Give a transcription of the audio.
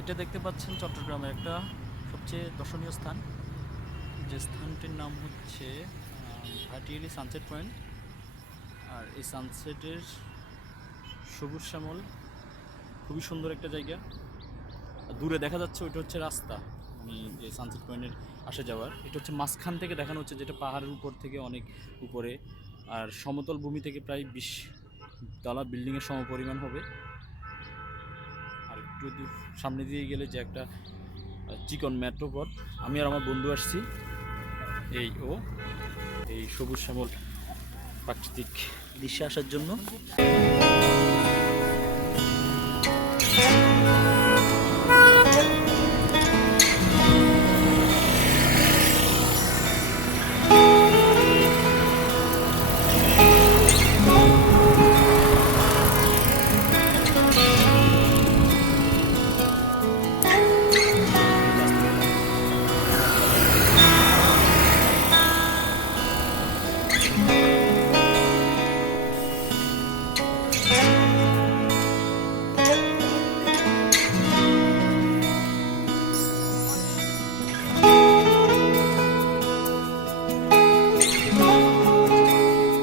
এটা দেখতে পাচ্ছেন চট্টগ্রামের একটা সবচেয়ে দর্শনীয় স্থান, যে স্থানটির নাম হচ্ছে ভাটিয়ালি সানসেট পয়েন্ট। আর এই সানসেটের সবুজ শ্যামল খুবই সুন্দর একটা জায়গা। দূরে দেখা যাচ্ছে ওইটা হচ্ছে রাস্তা, মানে যে সানসেট পয়েন্টের আসা যাওয়ার। এটা হচ্ছে মাঝখান থেকে দেখানো হচ্ছে, যেটা পাহাড়ের উপর থেকে অনেক উপরে, আর সমতল ভূমি থেকে প্রায় 20 তলা বিল্ডিংয়ের সমপরিমাণ হবে। আর একটু সামনে দিয়ে গেলে যে একটা চিকন মেট্রো পথ, আমি আর আমার বন্ধু আসছি এই সবুজ শ্যামল প্রাকৃতিক দৃশ্যে আসার জন্য।